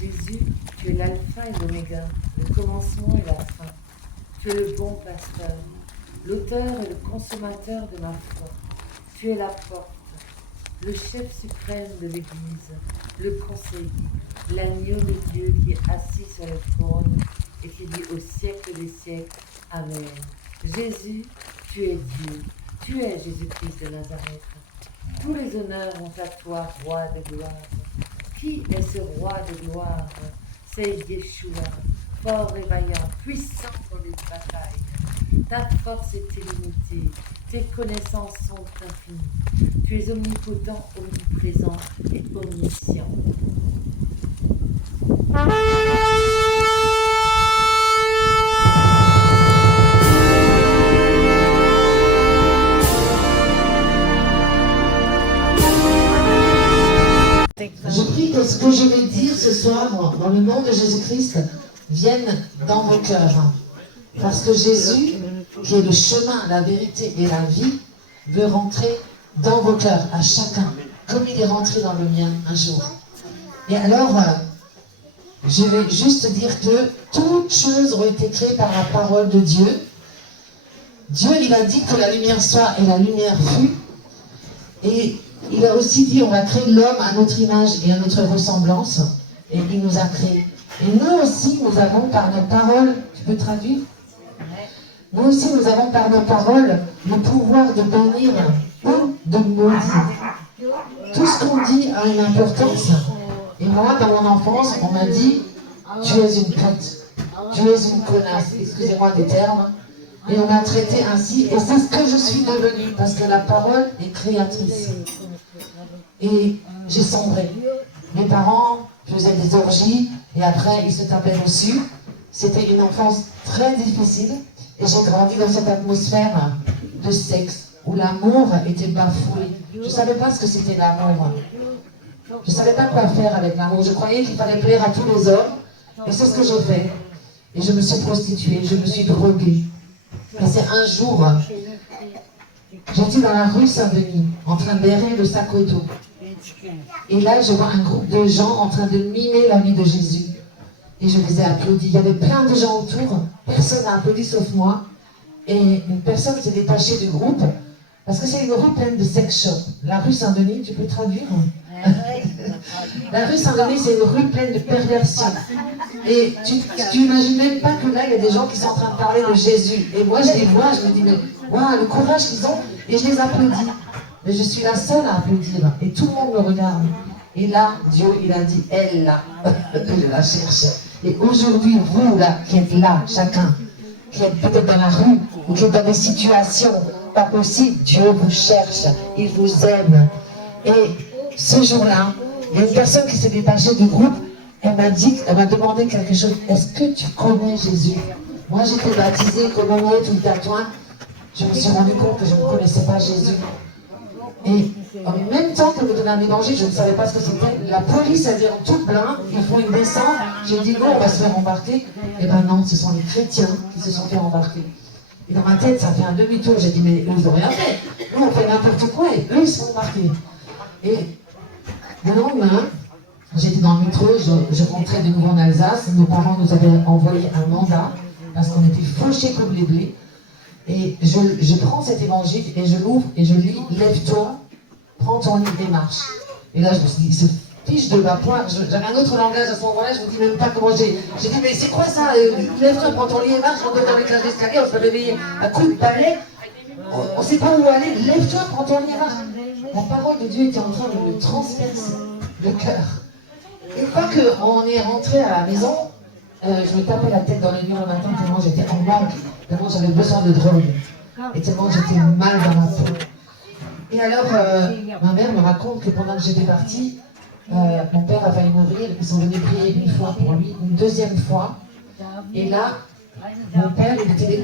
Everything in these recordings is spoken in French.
Jésus, tu es l'alpha et l'oméga, le commencement et la fin. Tu es le bon pasteur, l'auteur et le consommateur de ma foi. Tu es la porte, le chef suprême de l'Église, le conseiller, l'agneau de Dieu qui est assis sur le trône et qui dit au siècle des siècles, Amen. Jésus, tu es Dieu, tu es Jésus-Christ de Nazareth. Tous les honneurs vont à toi, roi de gloire. Qui est ce roi de gloire? C'est Yeshua, fort et vaillant, puissant dans les batailles. Ta force est illimitée, tes connaissances sont infinies. Tu es omnipotent, omniprésent et omniscient. Je prie que ce que je vais dire ce soir, dans le nom de Jésus-Christ, vienne dans vos cœurs. Parce que Jésus, qui est le chemin, la vérité et la vie, veut rentrer dans vos cœurs, à chacun, comme il est rentré dans le mien un jour. Et alors, je vais juste dire que toutes choses ont été créées par la parole de Dieu. Dieu, il a dit que la lumière soit et la lumière fut. Et il a aussi dit, on va créer l'homme à notre image et à notre ressemblance. Et il nous a créés. Et nous aussi, nous avons par nos paroles, tu peux traduire? Nous aussi, nous avons par nos paroles le pouvoir de bénir ou de maudire. Tout ce qu'on dit a une importance. Et moi, dans mon enfance, on m'a dit, tu es une pute, tu es une connasse, excusez-moi des termes. Et on m'a traité ainsi, et c'est ce que je suis devenue, parce que la parole est créatrice. Et j'ai sombré. Mes parents faisaient des orgies, et après ils se tapaient dessus. C'était une enfance très difficile, et j'ai grandi dans cette atmosphère de sexe, où l'amour était bafoué. Je ne savais pas ce que c'était l'amour. Je ne savais pas quoi faire avec l'amour. Je croyais qu'il fallait plaire à tous les hommes, et c'est ce que j'ai fait. Et je me suis prostituée, je me suis droguée. Et c'est un jour, j'étais dans la rue Saint-Denis, en train d'errer le sac auto. Et là, je vois un groupe de gens en train de mimer la vie de Jésus. Et je les ai applaudis. Il y avait plein de gens autour, personne n'a applaudi sauf moi. Et une personne s'est détachée du groupe, parce que c'est une rue pleine de sex shops. La rue Saint-Denis, tu peux traduire? La rue Saint-Denis, c'est une rue pleine de perversion. Et tu n'imagines même pas que là, il y a des gens qui sont en train de parler de Jésus. Et moi, je les vois, je me dis, mais waouh, le courage qu'ils ont, et je les applaudis. Mais je suis la seule à applaudir. Et tout le monde me regarde. Et là, Dieu, il a dit, elle là, je la cherche. Et aujourd'hui, vous là, qui êtes là, chacun, qui êtes peut-être dans la rue, ou qui êtes dans des situations pas possibles, Dieu vous cherche, il vous aime. Et ce jour-là, il y a une personne qui s'est détachée du groupe. Elle m'a demandé quelque chose. Est-ce que tu connais Jésus? Moi, j'étais baptisée, communiée, tout le tatouin. Je me suis rendu compte que je ne connaissais pas Jésus. Et en même temps que me donnait un évangile, je ne savais pas ce que c'était. La police, elle vient en tout plein, ils font une descente. J'ai dit, non, on va se faire embarquer. Eh bien non, ce sont les chrétiens qui se sont fait embarquer. Et dans ma tête, ça fait un demi-tour. J'ai dit, mais eux, ils n'ont rien fait. Nous, on fait n'importe quoi et eux, ils sont embarqués. Et le lendemain, j'étais dans le métro, je rentrais de nouveau en Alsace. Nos parents nous avaient envoyé un mandat parce qu'on était fauchés comme les blés. Et je prends cet évangile et je l'ouvre et je lis, lève-toi, prends ton lit et marche. Et là, je me suis dit, ce fiche de ma poire, j'avais un autre langage à ce moment-là, je ne me dis même pas comment j'ai dit, mais c'est quoi ça? Lève-toi, prends ton lit et marche, on doit dans les classes d'escalier, on se réveiller à coups de balai. On ne sait pas où aller, lève-toi, prends ton lit et marche. La parole de Dieu était en train de me transpercer le cœur. Une fois qu'on est rentré à la maison, je me tapais la tête dans le mur le matin tellement j'étais en manque, tellement j'avais besoin de drogue, et tellement j'étais mal dans ma peau. Et alors, ma mère me raconte que pendant que j'étais partie, mon père a failli mourir, ils sont venus prier une fois pour lui, une deuxième fois, et là, mon père, il était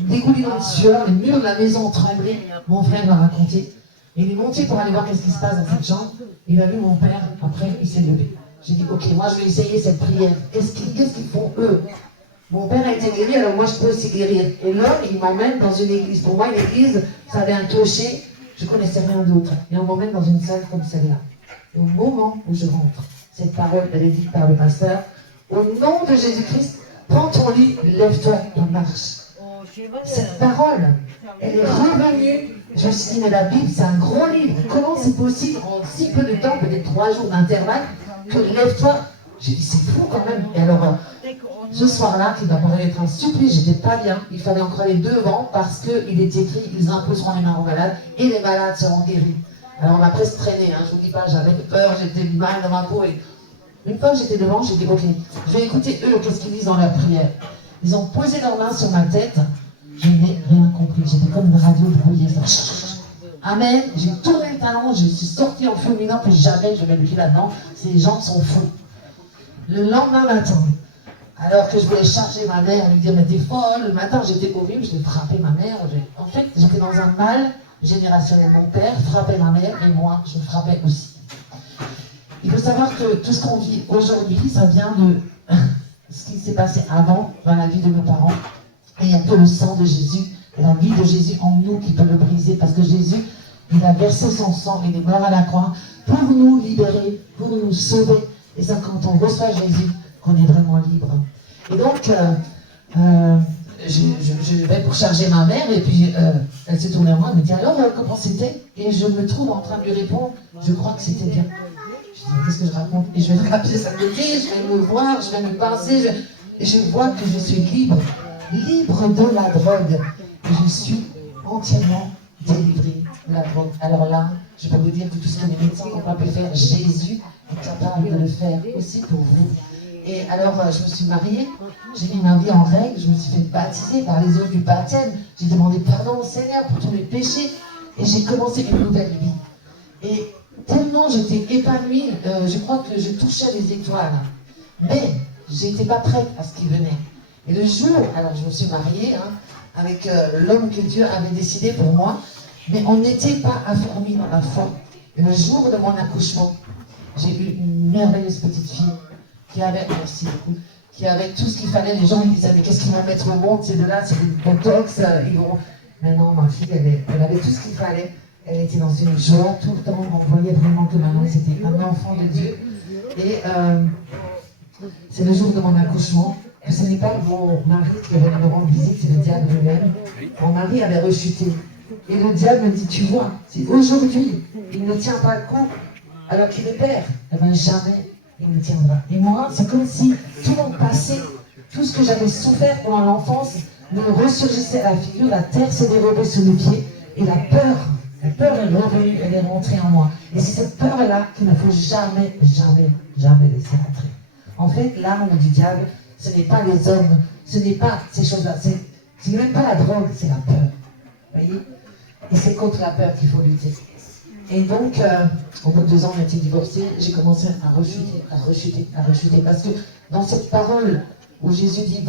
dégoulinant de sueur, les murs de la maison tremblaient, mon frère m'a raconté. Il est monté pour aller voir qu'est-ce qui se passe dans cette chambre, il a vu mon père, après il s'est levé. J'ai dit, ok, moi je vais essayer cette prière. Qu'est-ce qu'ils font eux? Mon père a été guéri, alors moi je peux aussi guérir. Et là, il m'emmène dans une église. Pour moi, une église, ça avait un clocher, je ne connaissais rien d'autre. Et on m'emmène dans une salle comme celle-là. Et au moment où je rentre, cette parole, elle est dite par le pasteur. Au nom de Jésus-Christ, prends ton lit, lève-toi et marche. Cette parole, elle est revenue. Je me suis dit, mais la Bible, c'est un gros livre. Comment c'est possible en si peu de temps, peut-être 3 jours d'intervalle, que lève-toi? J'ai dit, c'est fou quand même. Et alors, ce soir-là, qui va paraître être un supplice, j'étais pas bien. Il fallait encore aller devant parce qu'il est écrit, ils imposeront les mains aux malades et les malades seront guéris. Alors on m'a presque traîné, hein, je vous dis pas, j'avais peur, j'étais mal dans ma peau. Et une fois que j'étais devant, j'ai dit, ok, je vais écouter eux, qu'est-ce qu'ils disent dans leur prière. Ils ont posé leurs mains sur ma tête, je n'ai rien compris, j'étais comme une radio brouillée. Amen, j'ai tourné le talon, je suis sortie en fulminant, puis jamais je vais le dire là-dedans, ces gens sont fous. Le lendemain matin, alors que je voulais charger ma mère, lui dire, mais t'es folle, le matin j'étais horrible, je vais frapper ma mère. En fait, j'étais dans un mal générationnel. Mon père frappait ma mère et moi, je frappais aussi. Il faut savoir que tout ce qu'on vit aujourd'hui, ça vient de ce qui s'est passé avant dans la vie de nos parents. Et il n'y a que le sang de Jésus et la vie de Jésus en nous qui peut le briser. Parce que Jésus, il a versé son sang, il est mort à la croix pour nous libérer, pour nous sauver. Et c'est quand on reçoit Jésus qu'on est vraiment libre. Et donc, je vais pour charger ma mère, et puis elle s'est tournée à moi, elle me dit, alors, comment c'était? Et je me trouve en train de lui répondre, je crois que c'était bien. Je dis, qu'est-ce que je raconte? Et je vais frapper sa côté, je vais me voir, je vais me pincer, et je vois que je suis libre, libre de la drogue. Et je suis entièrement délivrée de la drogue. Alors là, je peux vous dire que tout ce que les médecins n'ont pas pu faire, Jésus est capable de le faire aussi pour vous. Et alors, je me suis mariée, j'ai mis ma vie en règle, je me suis fait baptiser par les eaux du baptême, j'ai demandé pardon au Seigneur pour tous mes péchés, et j'ai commencé une nouvelle vie. Et tellement j'étais épanouie, je crois que je touchais les étoiles, mais j'étais pas prête à ce qui venait. Et le jour, alors je me suis mariée avec l'homme que Dieu avait décidé pour moi, mais on n'était pas affermis dans la foi. Et le jour de mon accouchement, j'ai eu une merveilleuse petite fille qui avait, merci beaucoup, qui avait tout ce qu'il fallait. Les gens ils disaient, mais qu'est-ce qu'ils vont mettre au monde, c'est de là, c'est du botox, ils vont... Mais non, ma fille, elle avait tout ce qu'il fallait. Elle était dans une joie tout le temps. On voyait vraiment que maman, c'était un enfant de Dieu. Et c'est le jour de mon accouchement. Ce n'est pas mon mari qui est venu me rendre visite, c'est le diable lui-même. Mon mari avait rechuté. Et le diable me dit, tu vois, si aujourd'hui, il ne tient pas le coup, alors qu'il est père, eh bien jamais il me tiendra. Et moi, c'est comme si tout mon passé, tout ce que j'avais souffert pendant l'enfance, me ressurgissait à la figure, la terre s'est dérobée sous mes pieds, et la peur est revenue, elle est rentrée en moi. Et c'est cette peur-là qu'il ne faut jamais, jamais, jamais laisser entrer. En fait, l'arme du diable, ce n'est pas les hommes, ce n'est pas ces choses-là, c'est même pas la drogue, c'est la peur. Vous voyez? Et c'est contre la peur qu'il faut lutter. Et donc, au bout de 2 ans, on était divorcés, j'ai commencé à rechuter. Parce que dans cette parole où Jésus dit,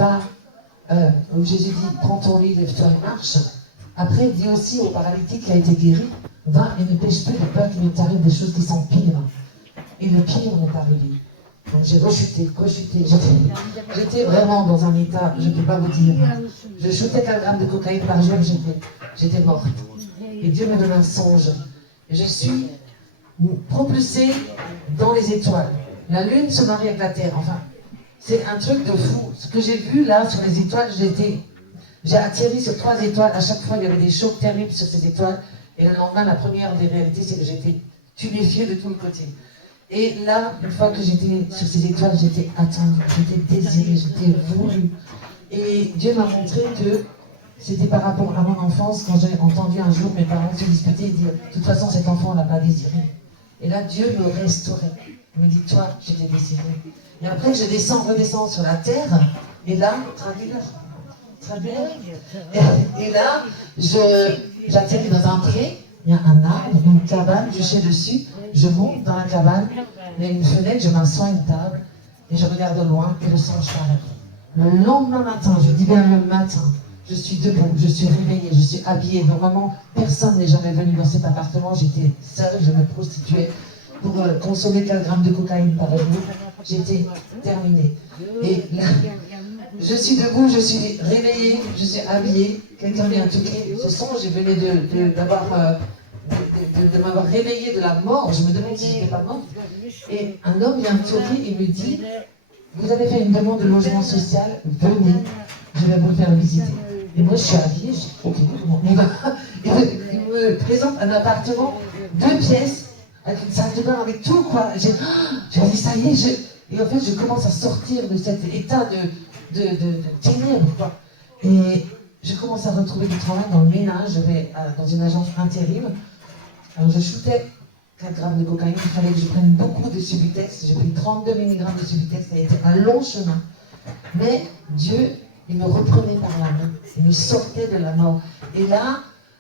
où Jésus dit, prends ton lit, lève-toi et marche, après il dit aussi au paralytique qui a été guéri, va et ne pêche plus de peur qu'il ne t'arrive des choses qui sont pires. Et le pire n'est arrivé. Donc j'ai rechuté. J'étais vraiment dans un état, je ne peux pas vous dire. Je shootais 4 grammes de cocaïne par jour, j'étais morte. Et Dieu me donne un songe. Et je suis propulsée dans les étoiles. La lune se marie avec la terre. Enfin, c'est un truc de fou. Ce que j'ai vu là sur les étoiles, j'ai atterri sur 3 étoiles. À chaque fois, il y avait des chocs terribles sur ces étoiles. Et le lendemain, la première des réalités, c'est que j'étais tuméfiée de tous les côtés. Et là, une fois que j'étais sur ces étoiles, j'étais attendue, j'étais désirée, j'étais voulue. Et Dieu m'a montré que c'était par rapport à mon enfance, quand j'ai entendu un jour mes parents se disputer et dire « De toute façon, cet enfant, on ne l'a pas désiré. » Et là, Dieu me restaurait. Il me dit « Toi, je t'ai désiré. » Et après, je redescends sur la terre, et là, traduire. Et là, j'atterris dans un pré, il y a un arbre, une cabane, je suis dessus, je monte dans la cabane, il y a une fenêtre, je m'assois à une table, et je regarde au loin, et le sang s'arrête. Le lendemain matin, je dis bien le matin, je suis debout, je suis réveillée, je suis habillée. Normalement, personne n'est jamais venu dans cet appartement. J'étais seule, je me prostituais pour consommer 4 grammes de cocaïne par jour. J'étais terminée. Et là, je suis debout, je suis réveillée, je suis habillée. Quelqu'un vient toquer. Ce son, j'ai venu d'avoir de m'avoir réveillée de la mort. Je me demande si je n'étais pas morte. Et un homme vient me toquer et me dit, vous avez fait une demande de logement social, venez, je vais vous le faire visiter. Et moi, je suis habillée, je dis, ok, bon, on va. Il me présente un appartement, 2 pièces, avec une salle de bain, avec tout, quoi. J'ai dit, ça y est, et en fait, je commence à sortir de cet état de ténèbres, quoi. Et je commence à retrouver du travail dans le ménage, je vais dans une agence intérim. Alors, je shootais 4 grammes de cocaïne, il fallait que je prenne beaucoup de Subutex. J'ai pris 32 mg de Subutex, ça a été un long chemin. Mais Dieu, il me reprenait par la main, il me sortait de la mort. Et là,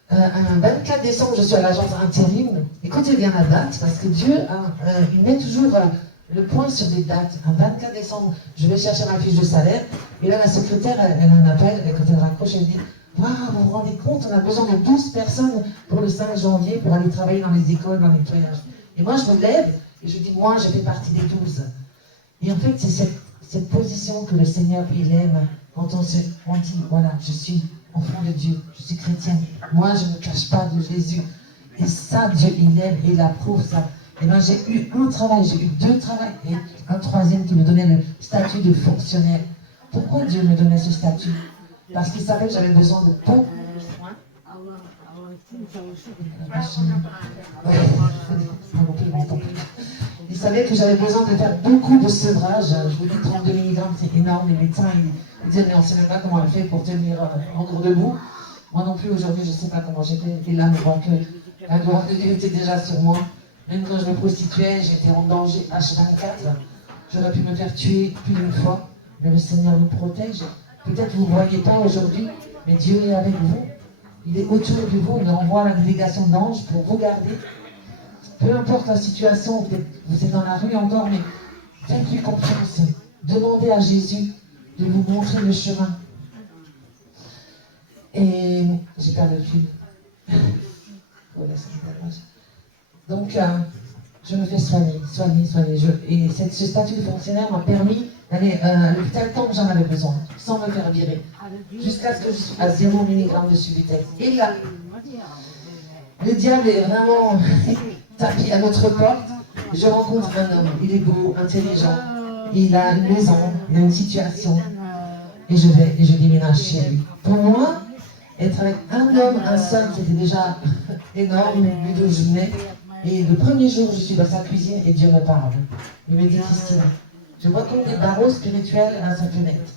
un 24 décembre, je suis à l'agence intérim. Écoutez bien la date, parce que Dieu, il met toujours le point sur des dates. Un 24 décembre, je vais chercher ma fiche de salaire. Et là, la secrétaire, elle en appelle, et quand elle raccroche, elle dit, waouh, vous vous rendez compte, on a besoin de 12 personnes pour le 5 janvier pour aller travailler dans les écoles, dans le nettoyage. Et moi, je me lève et je dis, moi, je fais partie des 12. Et en fait, c'est cette position que le Seigneur, il aime quand on dit, voilà, je suis enfant de Dieu, je suis chrétienne. Moi, je ne me cache pas de Jésus. Et ça, Dieu, il aime et il approuve ça. Et bien, j'ai eu un travail, j'ai eu 2 travails et un 3e qui me donnait le statut de fonctionnaire. Pourquoi Dieu me donnait ce statut? Parce qu'il savait que j'avais besoin de beaucoup de soins. Il savait que j'avais besoin de faire beaucoup de sevrage. Je vous dis 32 mg, c'est énorme. Les médecins, ils disaient, mais on ne sait même pas comment elle fait pour tenir encore debout. Moi non plus, aujourd'hui, je ne sais pas comment j'ai fait. Et là, je vois que la gloire de Dieu était déjà sur moi. Même quand je me prostituais, j'étais en danger H24. J'aurais pu me faire tuer plus d'une fois. Mais le Seigneur nous protège. Peut-être vous ne voyez pas aujourd'hui, mais Dieu est avec vous. Il est autour de vous, il envoie la délégation d'anges pour vous garder. Peu importe la situation, vous êtes dans la rue encore, mais faites-lui confiance. Demandez à Jésus de vous montrer le chemin. Et j'ai perdu le fil. Voilà, c'est dommage. Donc, je me fais soigner. Et ce statut de fonctionnaire m'a permis d'aller à l'hôpital tant que j'en avais besoin, sans me faire virer, jusqu'à ce que je sois à 0 mg de Subutex. Et là, le diable est vraiment tapis à notre porte. Je rencontre un homme, il est beau, intelligent, il a une maison, il a une situation, et je déménage chez lui. Pour moi, être avec un homme, un seul, c'était déjà énorme, vu d'où je venais. Et le premier jour, je suis dans sa cuisine et Dieu me parle. Il me dit, Christine, je vois comme des barreaux spirituels à sa fenêtre.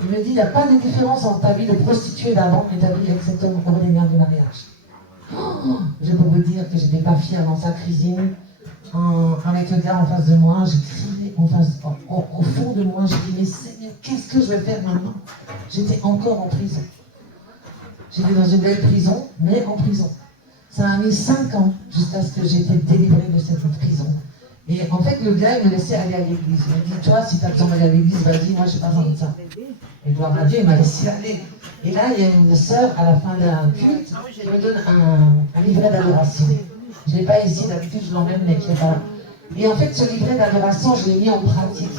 Il me dit, il n'y a pas de différence entre ta vie de prostituée d'avant et ta vie avec cet homme ordinaire du mariage. Oh, je peux vous dire que je n'étais pas fière dans sa cuisine, avec le gars en face de moi, j'ai crié au fond de moi, j'ai dit, mais Seigneur, qu'est-ce que je vais faire maintenant? J'étais encore en prison. J'étais dans une belle prison, mais en prison. Ça a mis 5 ans jusqu'à ce que j'ai été délivrée de cette prison. Et en fait, le gars, il me laissait aller à l'église. Il me dit, toi, si tu as besoin d'aller à l'église, vas-y, moi, je n'ai pas besoin de ça. Et gloire à Dieu, il m'a laissé aller. Et là, il y a une sœur, à la fin d'un culte, qui me donne un livret d'adoration. Je ne l'ai pas ici, d'habitude, je l'emmène, mais qui n'est pas là. Et en fait, ce livret d'adoration, je l'ai mis en pratique.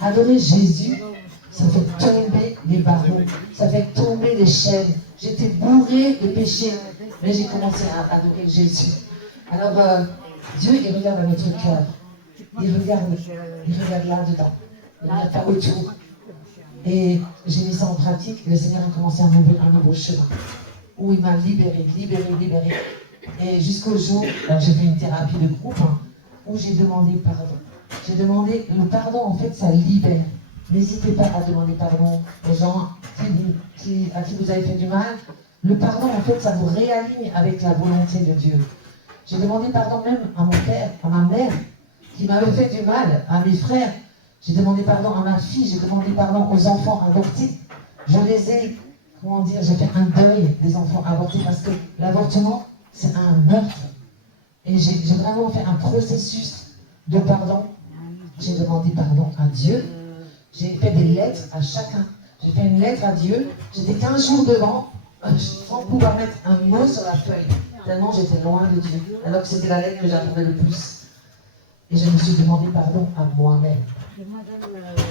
Adorer Jésus, ça fait tomber les barreaux, ça fait tomber les chaînes. J'étais bourrée de péché, mais j'ai commencé à adorer Jésus. Alors, Dieu, il regarde à notre cœur. Il regarde là-dedans. Il ne regarde pas autour. Et j'ai mis ça en pratique. Le Seigneur a commencé à m'ouvrir un nouveau chemin. Où il m'a libérée. Et jusqu'au jour, j'ai fait une thérapie de groupe, où j'ai demandé pardon. J'ai demandé, le pardon, en fait, ça libère. N'hésitez pas à demander pardon aux gens à qui vous avez fait du mal. Le pardon, en fait, ça vous réaligne avec la volonté de Dieu. J'ai demandé pardon même à mon père, à ma mère, qui m'avait fait du mal, à mes frères. J'ai demandé pardon à ma fille, j'ai demandé pardon aux enfants avortés. Je les ai, j'ai fait un deuil des enfants avortés parce que l'avortement, c'est un meurtre. Et j'ai vraiment fait un processus de pardon. J'ai demandé pardon à Dieu. J'ai fait des lettres à chacun. J'ai fait une lettre à Dieu. J'étais 15 jours devant, sans pouvoir mettre un mot sur la feuille. Tellement j'étais loin de Dieu. Alors que c'était la lettre que j'attendais le plus. Et je me suis demandé pardon à moi-même.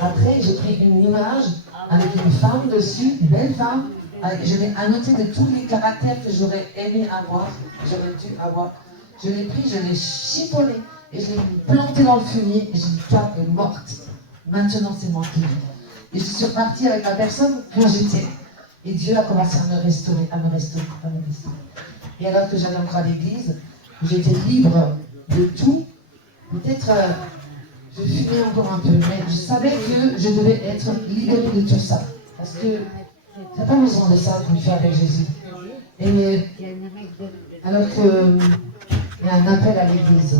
Après, j'ai pris une image avec une femme dessus, une belle femme, je l'ai annoté de tous les caractères que j'aurais aimé avoir, j'aurais dû avoir. Je l'ai pris, je l'ai chiffonné et je l'ai planté dans le fumier et j'ai dit, toi, elle est morte. Maintenant, c'est moi qui vis. Et je suis repartie avec la personne que j'étais. Et Dieu a commencé à me restaurer, à me restaurer, à me restaurer. Et alors que j'allais encore à l'église, où j'étais libre de tout, peut-être je fumais encore un peu, mais je savais que je devais être libérée de tout ça. Parce que tu n'as pas besoin de ça pour le faire avec Jésus. Et alors qu'il y a un appel à l'église.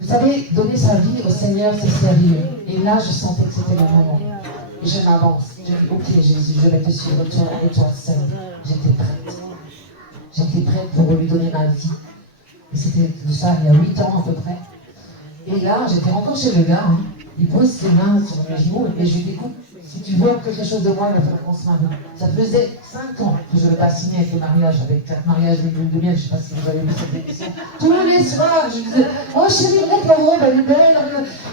Vous savez, donner sa vie au Seigneur, c'est sérieux. Et là, je sentais que c'était le moment. Et je m'avance. Je dis, ok Jésus, je vais te suivre, toi et toi seul. J'étais prête. J'étais prête pour lui donner ma vie. Et c'était de ça il y a 8 ans à peu près. Et là, j'étais encore chez le gars. Hein. Il pose ses mains sur mes genoux et je lui dis, écoute, si tu veux quelque chose de moi, il va falloir qu'on se marie. Ça faisait 5 ans que je n'avais pas signé avec le mariage, avec 4 mariages, les lunes de miel, je ne sais pas si vous avez vu cette émission. Tous les soirs, je disais, oh chérie, regarde la robe, elle est belle.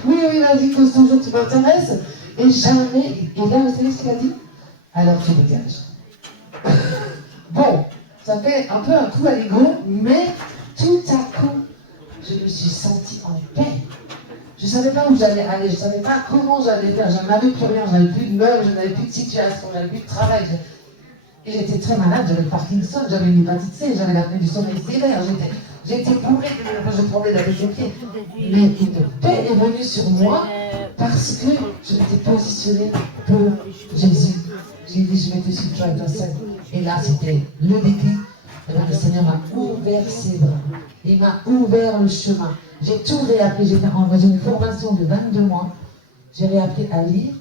Oui, oui, vas-y, cause toujours, tu m'intéresses. Et jamais, et là, vous savez ce qu'il a dit? Alors tu dégages. Bon, ça fait un peu un coup à l'ego, mais tout à coup, je me suis sentie en paix. Je ne savais pas où j'allais aller, je ne savais pas comment j'allais faire, je n'avais plus rien, je n'avais plus de meubles, je n'avais plus de situation, je n'avais plus de travail. Et j'étais très malade, j'avais le Parkinson, j'avais une hépatite C, j'avais l'apnée du sommeil sévère, j'étais bourrée, je tremblais d'avec les pieds. Mais une paix est venue sur moi parce que je m'étais positionnée pour Jésus. J'ai dit, je m'étais sur toi et toi seul. Et là, c'était le déclic. Et là, le Seigneur m'a ouvert ses bras. Il m'a ouvert le chemin. J'ai tout réappris. J'ai fait une formation de 22 mois. J'ai réappris à lire,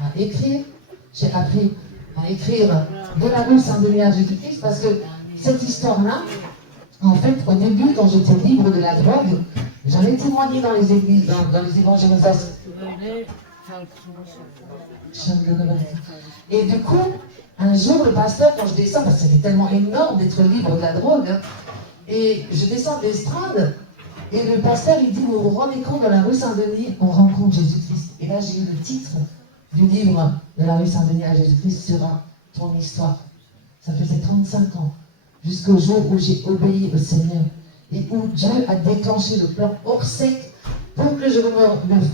à écrire. J'ai appris à écrire de la rue Saint-Denis à Jésus-Christ parce que cette histoire-là, en fait, au début, quand j'étais libre de la drogue, j'allais témoigner dans les églises, dans les évangélisations. Et du coup, un jour, le pasteur, quand je descends, parce que c'était tellement énorme d'être libre de la drogue, hein, et je descends de l'estrade, et le pasteur, il dit, vous vous rendez compte, dans la rue Saint-Denis, on rencontre Jésus-Christ. Et là, j'ai eu le titre du livre de la rue Saint-Denis à Jésus-Christ sera ton histoire. Ça faisait 35 ans, jusqu'au jour où j'ai obéi au Seigneur, et où Dieu a déclenché le plan Orsec pour que je me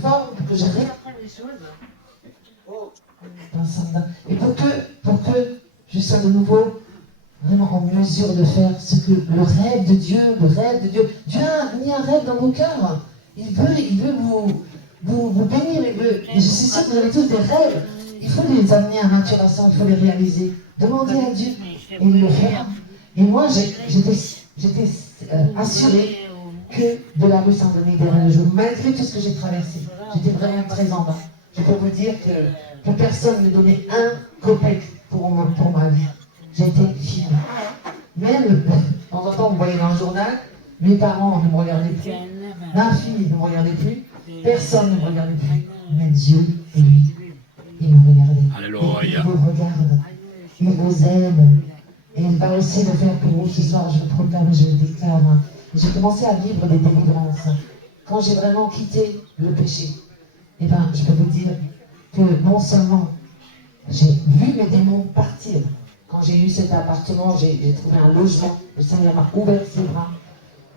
forme, pour que je réapprenne les choses. Et pour que je sois de nouveau vraiment en mesure de faire ce que le rêve de Dieu, Dieu a mis un rêve dans vos cœurs. Il veut vous bénir, et je suis sûre que vous avez tous des rêves. Il faut les amener à maturation, il faut les réaliser. Demandez à Dieu, et il le fera. Et moi, j'étais assurée que de la rue Saint-Denis derrière le jour, malgré tout ce que j'ai traversé, j'étais vraiment très en bas. Je peux vous dire que personne ne donnait un copec pour ma vie. J'étais fine. Même, de temps en temps, vous voyez dans le journal, mes parents ne me regardaient plus, ma fille ne me regardait plus, personne ne me regardait plus. Mais Dieu, lui, il me regardait. Alléluia. Il vous regarde, il vous aime. Et il va aussi le faire pour vous ce soir, je le proclame et je le déclare. J'ai commencé à vivre des délivrances. Quand j'ai vraiment quitté le péché, eh bien, je peux vous dire que non seulement j'ai vu mes démons partir, quand j'ai eu cet appartement, j'ai trouvé un logement, le Seigneur m'a ouvert ses bras,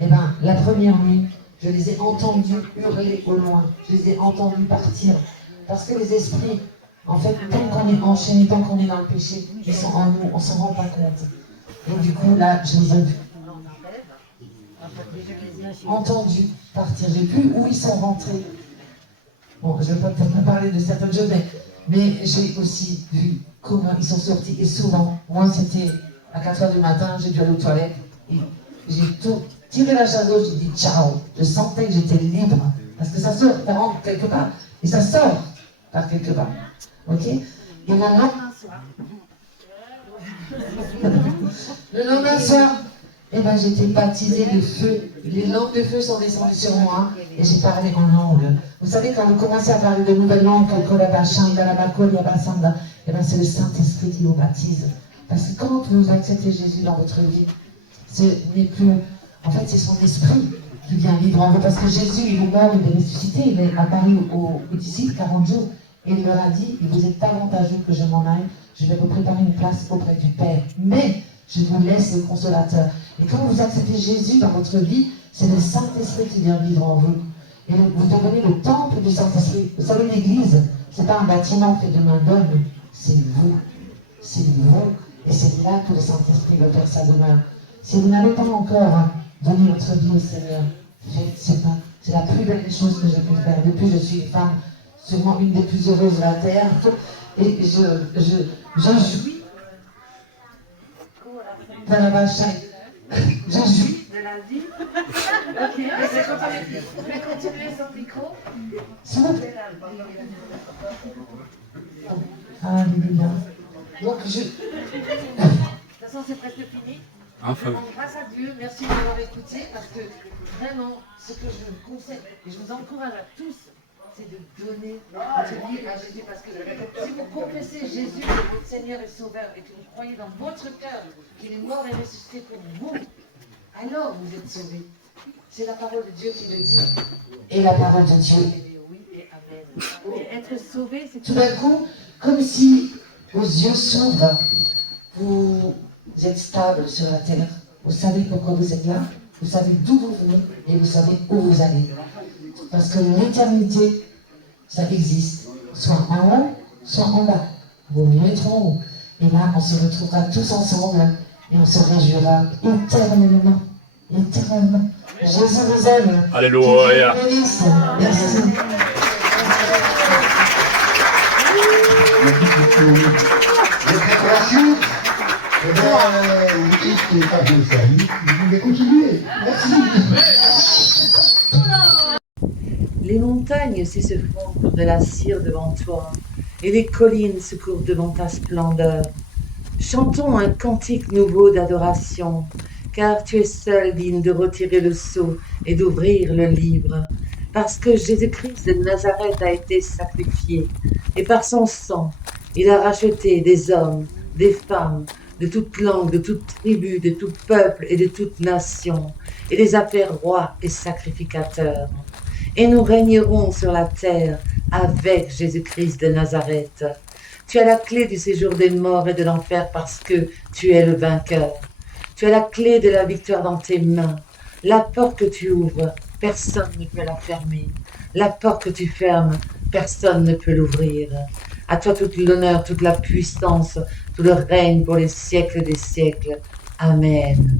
eh bien, la première nuit, je les ai entendus hurler au loin, je les ai entendus partir, parce que les esprits, en fait, tant qu'on est enchaîné, tant qu'on est dans le péché, ils sont en nous, on ne s'en rend pas compte. Et du coup, là, je les ai vus. Entendus partir, j'ai vu où ils sont rentrés. Bon, je ne vais peut-être pas parler de certaines choses, mais j'ai aussi vu comment ils sont sortis. Et souvent, moi, c'était à 4 h du matin, j'ai dû aller aux toilettes. Et j'ai tout tiré la chasse d'eau, j'ai dit ciao. Je sentais que j'étais libre. Parce que ça sort, ça rentre quelque part. Et ça sort par quelque part. Ok? Et le lendemain soir, eh ben, j'étais baptisée de feu. Les langues de feu sont descendues sur moi et j'ai parlé en langue. Vous savez, quand vous commencez à parler de nouvelles langues, eh ben, c'est le Saint-Esprit qui vous baptise. Parce que quand vous acceptez Jésus dans votre vie, ce n'est plus... En fait, c'est son esprit qui vient vivre en vous. Parce que Jésus, il est mort, il est ressuscité, il est apparu aux disciples 40 jours. Et il leur a dit, il vous est avantageux que je m'en aille, je vais vous préparer une place auprès du Père. Mais je vous laisse le consolateur. Et quand vous acceptez Jésus dans votre vie, c'est le Saint-Esprit qui vient vivre en vous. Et vous devenez le temple du Saint-Esprit. Vous savez, l'Église, ce n'est pas un bâtiment fait de main d'homme, c'est vous. C'est vous. Et c'est là que le Saint-Esprit veut faire sa demeure. Si vous n'avez pas encore donné votre vie au Seigneur, faites pas. C'est la plus belle chose que j'ai pu faire. Depuis, je suis une femme, sûrement une des plus heureuses de la terre. Et j'en jouis. Je jouis de la vie. Ok, je vais continuer son micro. S'il vous plaît. Alléluia. Donc, de toute façon, c'est presque fini. Enfin. Grâce à Dieu, merci de m'avoir écouté parce que vraiment, ce que je vous conseille, et je vous encourage à tous, c'est de donner votre vie à Jésus. Parce que si vous confessez Jésus comme votre Seigneur et Sauveur et que vous croyez dans votre cœur qu'il est mort et ressuscité pour vous, alors vous êtes sauvés. C'est la parole de Dieu qui le dit. Et la parole de Dieu. Oui et amen. Et être sauvé, c'est tout d'un coup, comme si vos yeux s'ouvrent. Vous êtes stable sur la terre. Vous savez pourquoi vous êtes là. Vous savez d'où vous venez et vous savez où vous allez. Parce que l'éternité, ça existe. Soit en haut, soit en bas. Vaut mieux être en haut. Et là, on se retrouvera tous ensemble et on se réjouira éternellement. Éternellement. Jésus vous aime. Alléluia. Merci. Qui n'est pas de salut, vous pouvez continuer. Merci. Les montagnes s'effondrent de la cire devant toi, et les collines se courbent devant ta splendeur. Chantons un cantique nouveau d'adoration, car tu es seul digne de retirer le sceau et d'ouvrir le livre. Parce que Jésus-Christ de Nazareth a été sacrifié, et par son sang, il a racheté des hommes, des femmes, de toute langue, de toute tribu, de tout peuple et de toute nation, et les a fait rois et sacrificateurs. Et nous régnerons sur la terre avec Jésus-Christ de Nazareth. Tu as la clé du séjour des morts et de l'enfer parce que tu es le vainqueur. Tu as la clé de la victoire dans tes mains. La porte que tu ouvres, personne ne peut la fermer. La porte que tu fermes, personne ne peut l'ouvrir. À toi toute l'honneur, toute la puissance, tout le règne pour les siècles des siècles. Amen.